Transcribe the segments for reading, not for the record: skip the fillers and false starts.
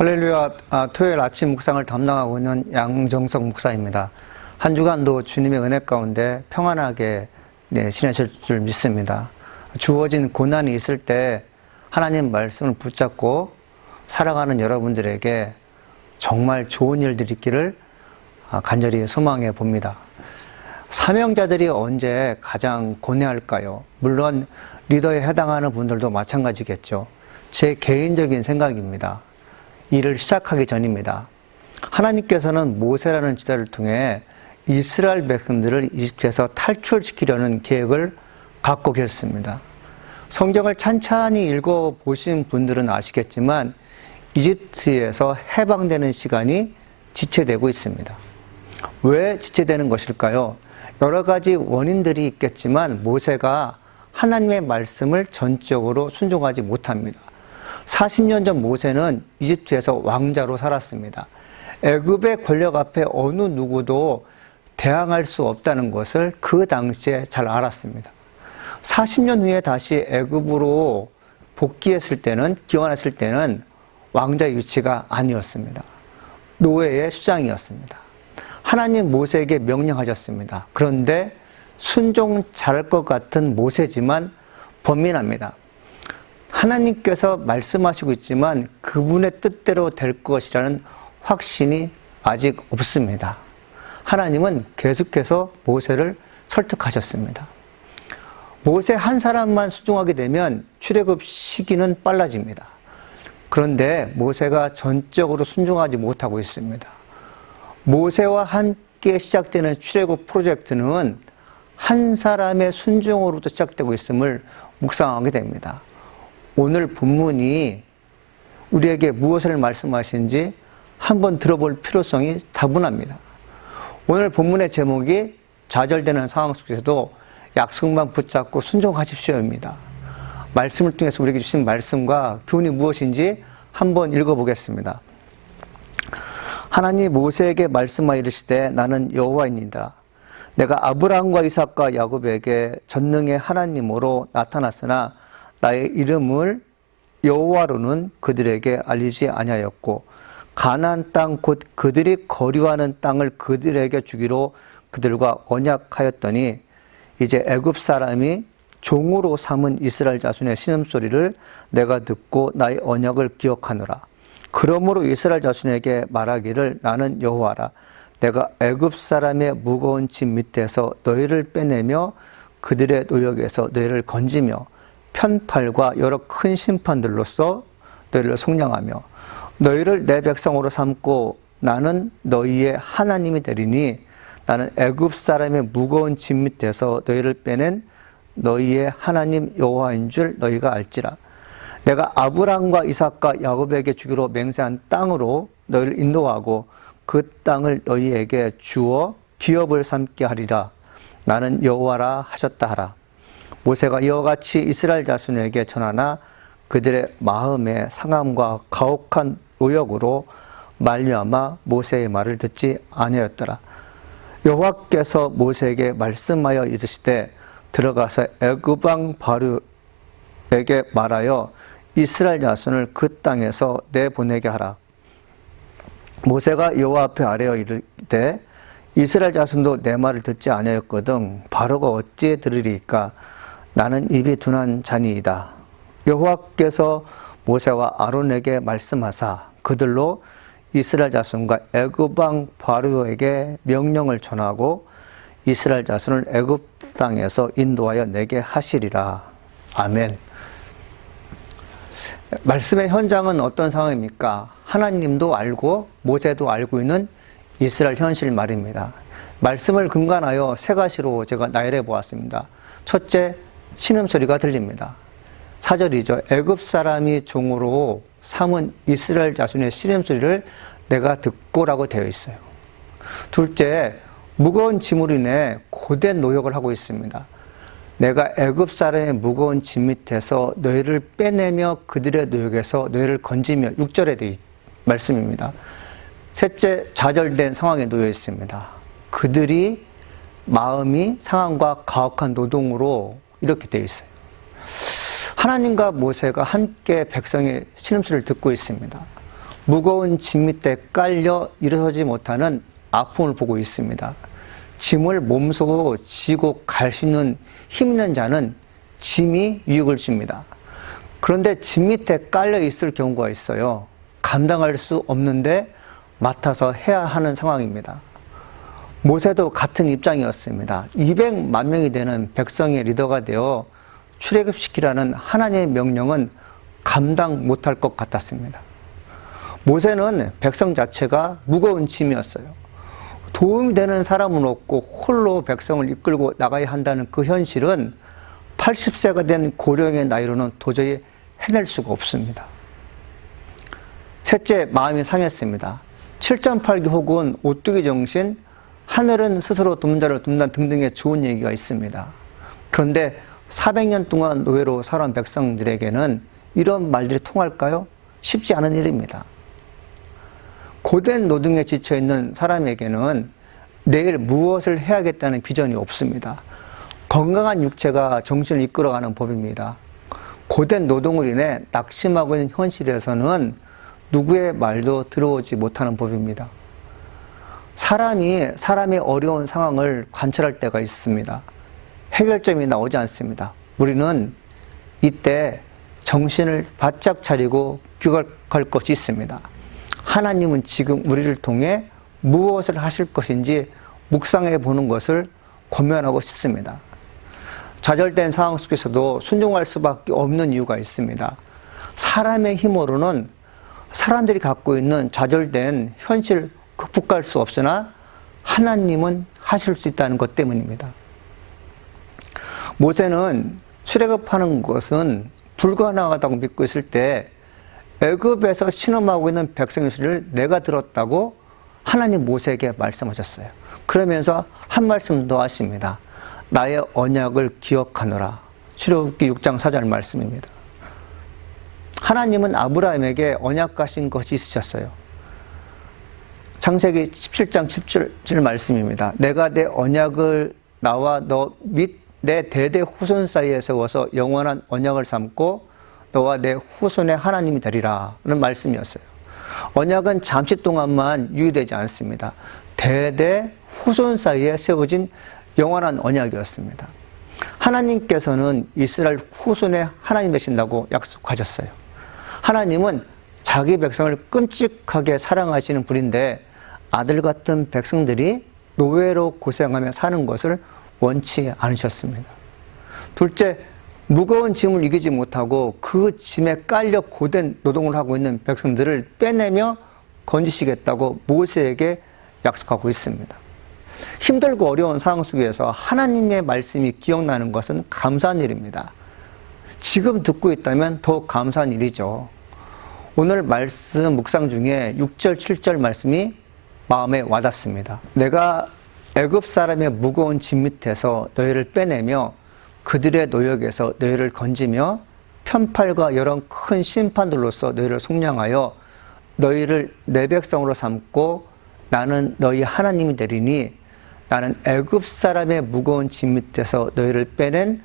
할렐루야. 토요일 아침 묵상을 담당하고 있는 양정석 목사입니다. 한 주간도 주님의 은혜 가운데 평안하게 지내실 줄 믿습니다. 주어진 고난이 있을 때 하나님 말씀을 붙잡고 살아가는 여러분들에게 정말 좋은 일들이 있기를 간절히 소망해 봅니다. 사명자들이 언제 가장 고뇌할까요? 물론 리더에 해당하는 분들도 마찬가지겠죠. 제 개인적인 생각입니다. 일을 시작하기 전입니다. 하나님께서는 모세라는 지도를 통해 이스라엘 백성들을 이집트에서 탈출시키려는 계획을 갖고 계셨습니다. 성경을 찬찬히 읽어보신 분들은 아시겠지만 이집트에서 해방되는 시간이 지체되고 있습니다. 왜 지체되는 것일까요? 여러 가지 원인들이 있겠지만 모세가 하나님의 말씀을 전적으로 순종하지 못합니다. 40년 전 모세는 이집트에서 왕자로 살았습니다. 애굽의 권력 앞에 어느 누구도 대항할 수 없다는 것을 그 당시에 잘 알았습니다. 40년 후에 다시 애굽으로 복귀했을 때는, 기원했을 때는 왕자 위치가 아니었습니다. 노예의 수장이었습니다. 하나님 모세에게 명령하셨습니다. 그런데 순종 잘할 것 같은 모세지만 범민합니다. 하나님께서 말씀하시고 있지만 그분의 뜻대로 될 것이라는 확신이 아직 없습니다. 하나님은 계속해서 모세를 설득하셨습니다. 모세 한 사람만 순종하게 되면 출애굽 시기는 빨라집니다. 그런데 모세가 전적으로 순종하지 못하고 있습니다. 모세와 함께 시작되는 출애굽 프로젝트는 한 사람의 순종으로부터 시작되고 있음을 묵상하게 됩니다. 오늘 본문이 우리에게 무엇을 말씀하시는지 한번 들어볼 필요성이 다분합니다. 오늘 본문의 제목이 좌절되는 상황 속에서도 약속만 붙잡고 순종하십시오입니다. 말씀을 통해서 우리에게 주신 말씀과 교훈이 무엇인지 한번 읽어보겠습니다. 하나님 모세에게 말씀하여 이르시되 나는 여호와이니이다. 내가 아브라함과 이삭과 야곱에게 전능의 하나님으로 나타났으나 나의 이름을 여호와로는 그들에게 알리지 아니하였고 가나안 땅 곧 그들이 거류하는 땅을 그들에게 주기로 그들과 언약하였더니 이제 애굽 사람이 종으로 삼은 이스라엘 자손의 신음소리를 내가 듣고 나의 언약을 기억하노라. 그러므로 이스라엘 자손에게 말하기를 나는 여호와라. 내가 애굽 사람의 무거운 짐 밑에서 너희를 빼내며 그들의 노역에서 너희를 건지며 편팔과 여러 큰 심판들로서 너희를 속량하며 너희를 내 백성으로 삼고 나는 너희의 하나님이 되리니 나는 애굽 사람의 무거운 짐 밑에서 너희를 빼낸 너희의 하나님 여호와인 줄 너희가 알지라. 내가 아브라함과 이삭과 야곱에게 주기로 맹세한 땅으로 너희를 인도하고 그 땅을 너희에게 주어 기업을 삼게 하리라. 나는 여호와라 하셨다 하라. 모세가 이와 같이 이스라엘 자손에게 전하나 그들의 마음의 상함과 가혹한 노역으로 말미암아 모세의 말을 듣지 아니하였더라. 여호와께서 모세에게 말씀하여 이르시되 들어가서 애굽 왕 바로에게 말하여 이스라엘 자손을 그 땅에서 내보내게 하라. 모세가 여호와 앞에 아뢰어 이르되 이스라엘 자손도 내 말을 듣지 아니하였거든 바로가 어찌 들으리까? 나는 입이 둔한 자니이다. 여호와께서 모세와 아론에게 말씀하사 그들로 이스라엘 자손과 애굽 왕 바로에게 명령을 전하고 이스라엘 자손을 애굽 땅에서 인도하여 내게 하시리라. 아멘. 말씀의 현장은 어떤 상황입니까? 하나님도 알고 모세도 알고 있는 이스라엘 현실 말입니다. 말씀을 근간하여 세 가지로 제가 나열해 보았습니다. 첫째, 신음소리가 들립니다. 4절이죠. 애굽 사람이 종으로 삼은 이스라엘 자손의 신음소리를 내가 듣고라고 되어 있어요. 둘째, 무거운 짐으로 인해 고된 노역을 하고 있습니다. 내가 애굽 사람의 무거운 짐 밑에서 너희를 빼내며 그들의 노역에서 너희를 건지며 6절에 되어 말씀입니다. 셋째, 좌절된 상황에 놓여 있습니다. 그들이 마음이 상황과 가혹한 노동으로 이렇게 되어 있어요. 하나님과 모세가 함께 백성의 신음소리를 듣고 있습니다. 무거운 짐 밑에 깔려 일어서지 못하는 아픔을 보고 있습니다. 짐을 몸소 지고 갈 수 있는 힘 있는 자는 짐이 유익을 줍니다. 그런데 짐 밑에 깔려 있을 경우가 있어요. 감당할 수 없는데 맡아서 해야 하는 상황입니다. 모세도 같은 입장이었습니다. 200만 명이 되는 백성의 리더가 되어 출애굽시키라는 하나님의 명령은 감당 못할 것 같았습니다. 모세는 백성 자체가 무거운 짐이었어요. 도움이 되는 사람은 없고 홀로 백성을 이끌고 나가야 한다는 그 현실은 80세가 된 고령의 나이로는 도저히 해낼 수가 없습니다. 셋째, 마음이 상했습니다. 7.8기 혹은 오뚜기 정신, 하늘은 스스로 돕는 자를 돕는다 등등의 좋은 얘기가 있습니다. 그런데 400년 동안 노예로 살아온 백성들에게는 이런 말들이 통할까요? 쉽지 않은 일입니다. 고된 노동에 지쳐있는 사람에게는 내일 무엇을 해야겠다는 비전이 없습니다. 건강한 육체가 정신을 이끌어가는 법입니다. 고된 노동으로 인해 낙심하고 있는 현실에서는 누구의 말도 들어오지 못하는 법입니다. 사람의 어려운 상황을 관찰할 때가 있습니다. 해결점이 나오지 않습니다. 우리는 이때 정신을 바짝 차리고 기억할 것이 있습니다. 하나님은 지금 우리를 통해 무엇을 하실 것인지 묵상해 보는 것을 권면하고 싶습니다. 좌절된 상황 속에서도 순종할 수밖에 없는 이유가 있습니다. 사람의 힘으로는 사람들이 갖고 있는 좌절된 현실을 극복할 수 없으나 하나님은 하실 수 있다는 것 때문입니다. 모세는 출애굽하는 것은 불가능하다고 믿고 있을 때 애굽에서 신음하고 있는 백성의 소리를 내가 들었다고 하나님 모세에게 말씀하셨어요. 그러면서 한 말씀 더 하십니다. 나의 언약을 기억하노라. 출애굽기 6장 4절 말씀입니다. 하나님은 아브라함에게 언약하신 것이 있으셨어요. 창세기 17장 17절 말씀입니다. 내가 내 언약을 나와 너 및 내 대대 후손 사이에 세워서 영원한 언약을 삼고 너와 내 후손의 하나님이 되리라 는 말씀이었어요. 언약은 잠시 동안만 유효되지 않습니다. 대대 후손 사이에 세워진 영원한 언약이었습니다. 하나님께서는 이스라엘 후손의 하나님 되신다고 약속하셨어요. 하나님은 자기 백성을 끔찍하게 사랑하시는 분인데 아들 같은 백성들이 노예로 고생하며 사는 것을 원치 않으셨습니다. 둘째, 무거운 짐을 이기지 못하고 그 짐에 깔려 고된 노동을 하고 있는 백성들을 빼내며 건지시겠다고 모세에게 약속하고 있습니다. 힘들고 어려운 상황 속에서 하나님의 말씀이 기억나는 것은 감사한 일입니다. 지금 듣고 있다면 더욱 감사한 일이죠. 오늘 말씀 묵상 중에 6절, 7절 말씀이 마음에 와닿습니다. 내가 애굽 사람의 무거운 짐 밑에서 너희를 빼내며 그들의 노역에서 너희를 건지며 편팔과 여러 큰 심판들로서 너희를 속량하여 너희를 내 백성으로 삼고 나는 너희 하나님이 되리니 나는 애굽 사람의 무거운 짐 밑에서 너희를 빼낸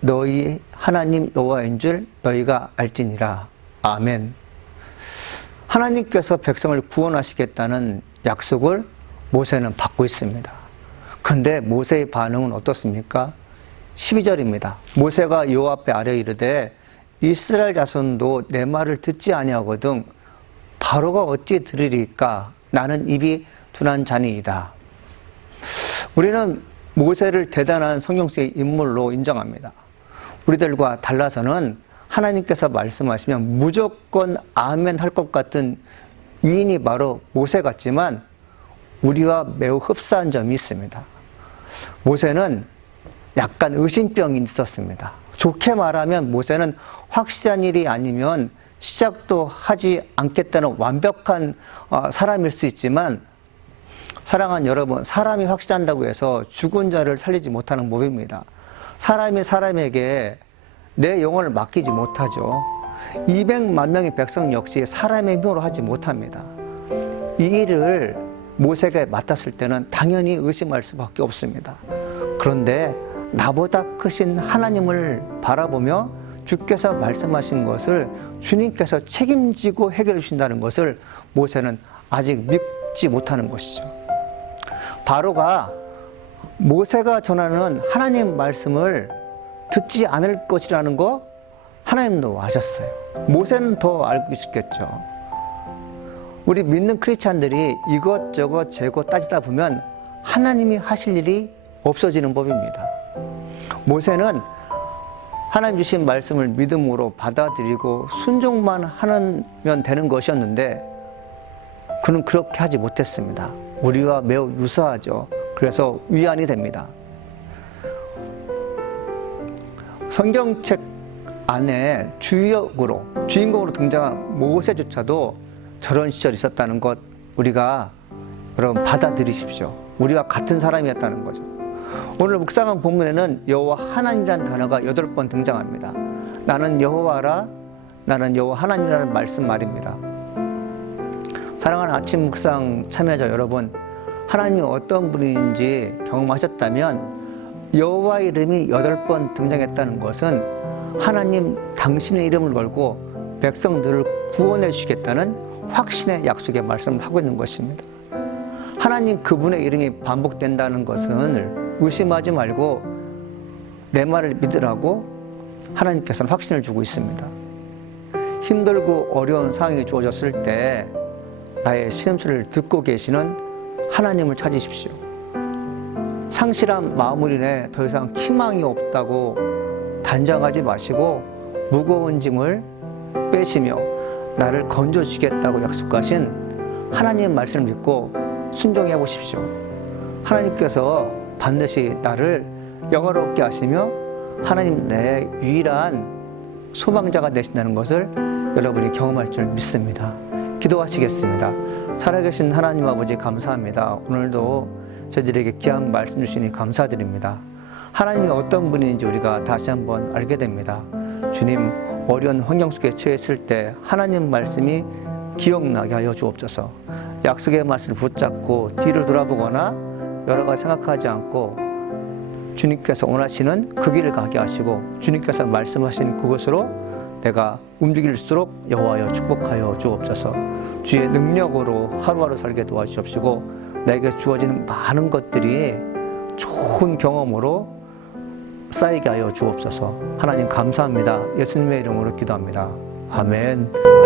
너희 하나님 여호와인 줄 너희가 알지니라. 아멘. 하나님께서 백성을 구원하시겠다는 약속을 모세는 받고 있습니다. 그런데 모세의 반응은 어떻습니까? 12절입니다. 모세가 여호와 앞에 아뢰 이르되 이스라엘 자손도 내 말을 듣지 아니하거든 바로가 어찌 들으리까? 나는 입이 둔한 자니이다. 우리는 모세를 대단한 성경 속의 인물로 인정합니다. 우리들과 달라서는 하나님께서 말씀하시면 무조건 아멘 할 것 같은 위인이 바로 모세 같지만 우리와 매우 흡사한 점이 있습니다. 모세는 약간 의심병이 있었습니다. 좋게 말하면 모세는 확실한 일이 아니면 시작도 하지 않겠다는 완벽한 사람일 수 있지만 사랑하는 여러분, 사람이 확실한다고 해서 죽은 자를 살리지 못하는 법입니다. 사람이 사람에게 내 영혼을 맡기지 못하죠. 200만 명의 백성 역시 사람의 힘으로 하지 못합니다. 이 일을 모세가 맡았을 때는 당연히 의심할 수밖에 없습니다. 그런데 나보다 크신 하나님을 바라보며 주께서 말씀하신 것을 주님께서 책임지고 해결해 주신다는 것을 모세는 아직 믿지 못하는 것이죠. 바로가 모세가 전하는 하나님 말씀을 듣지 않을 것이라는 거 하나님도 아셨어요. 모세는 더 알고 있었겠죠. 우리 믿는 크리스찬들이 이것저것 재고 따지다 보면 하나님이 하실 일이 없어지는 법입니다. 모세는 하나님 주신 말씀을 믿음으로 받아들이고 순종만 하면 되는 것이었는데 그는 그렇게 하지 못했습니다. 우리와 매우 유사하죠. 그래서 위안이 됩니다. 성경책 안에 주인공으로 등장한 모세조차도 저런 시절이 있었다는 것 우리가 여러분 받아들이십시오. 우리가 같은 사람이었다는 거죠. 오늘 묵상한 본문에는 여호와 하나님이라는 단어가 8번 등장합니다. 나는 여호와라, 나는 여호와 하나님이라는 말씀 말입니다. 사랑하는 아침 묵상 참여자 여러분, 하나님이 어떤 분인지 경험하셨다면 여호와 이름이 8번 등장했다는 것은 하나님 당신의 이름을 걸고 백성들을 구원해 주시겠다는 확신의 약속의 말씀을 하고 있는 것입니다. 하나님 그분의 이름이 반복된다는 것은 의심하지 말고 내 말을 믿으라고 하나님께서는 확신을 주고 있습니다. 힘들고 어려운 상황이 주어졌을 때 나의 신음소리를 듣고 계시는 하나님을 찾으십시오. 상실한 마음으로 인해 더 이상 희망이 없다고 단정하지 마시고 무거운 짐을 빼시며 나를 건져주시겠다고 약속하신 하나님의 말씀을 믿고 순종해 보십시오. 하나님께서 반드시 나를 영화롭게 하시며 하나님 내 유일한 소망자가 되신다는 것을 여러분이 경험할 줄 믿습니다. 기도하시겠습니다. 살아계신 하나님 아버지 감사합니다. 오늘도 저희들에게 귀한 말씀 주시니 감사드립니다. 하나님이 어떤 분인지 우리가 다시 한번 알게 됩니다. 주님, 어려운 환경 속에 처했을 때 하나님 말씀이 기억나게 하여 주옵소서. 약속의 말씀을 붙잡고 뒤를 돌아보거나 여러 가지 생각하지 않고 주님께서 원하시는 그 길을 가게 하시고 주님께서 말씀하신 그것으로 내가 움직일수록 여호와여 축복하여 주옵소서. 주의 능력으로 하루하루 살게 도와주옵시고 내게 주어지는 많은 것들이 좋은 경험으로 쌓이게 하여 주옵소서. 하나님 감사합니다. 예수님의 이름으로 기도합니다. 아멘.